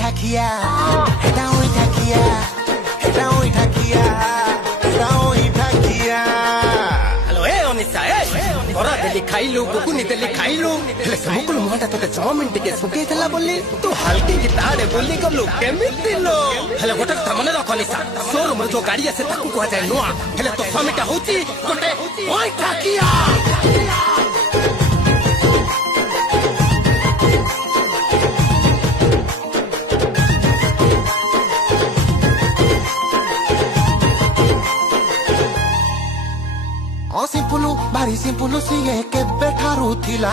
ঠাকিয়া এটা ওই ঠাকিয়া এটা ওই ঠাকিয়া এটা ওই ঠাকিয়া হ্যালো এ অনিশা এ বরা দেলি খাইলু গুগুনি দেলি খাইলু ହେଲେ ସେ ମୁକୁଲ ମୁହଁଟା ତତେ 6 ମିନିଟ ଟିକେ ଶୁକେଇ ଥିଲା ବୋଲି ତୁ ହାଲକି ଗିଟାରେ ବୋଲି ଗଲୁ କେମିତି ଲୋ ହେଲେ ଗୋଟେ କଥା ମନେ ରଖ ଅନିଶା ସୋରୁମରେ ଯୋଉ ଗାଡି ଆସେ ତାକୁ କୁହାଯାଏ ନୂଆ ହେଲେ ତୋ ସ୍ୱାମୀଟା ହଉଛି ଗୋଟେ ଓଇ ଠାକିଆ ସିମ୍ପୁଲ ଭାରି ସିମ୍ପୁଲ ସିଏ କେବେ ଠାରୁ ଥିଲା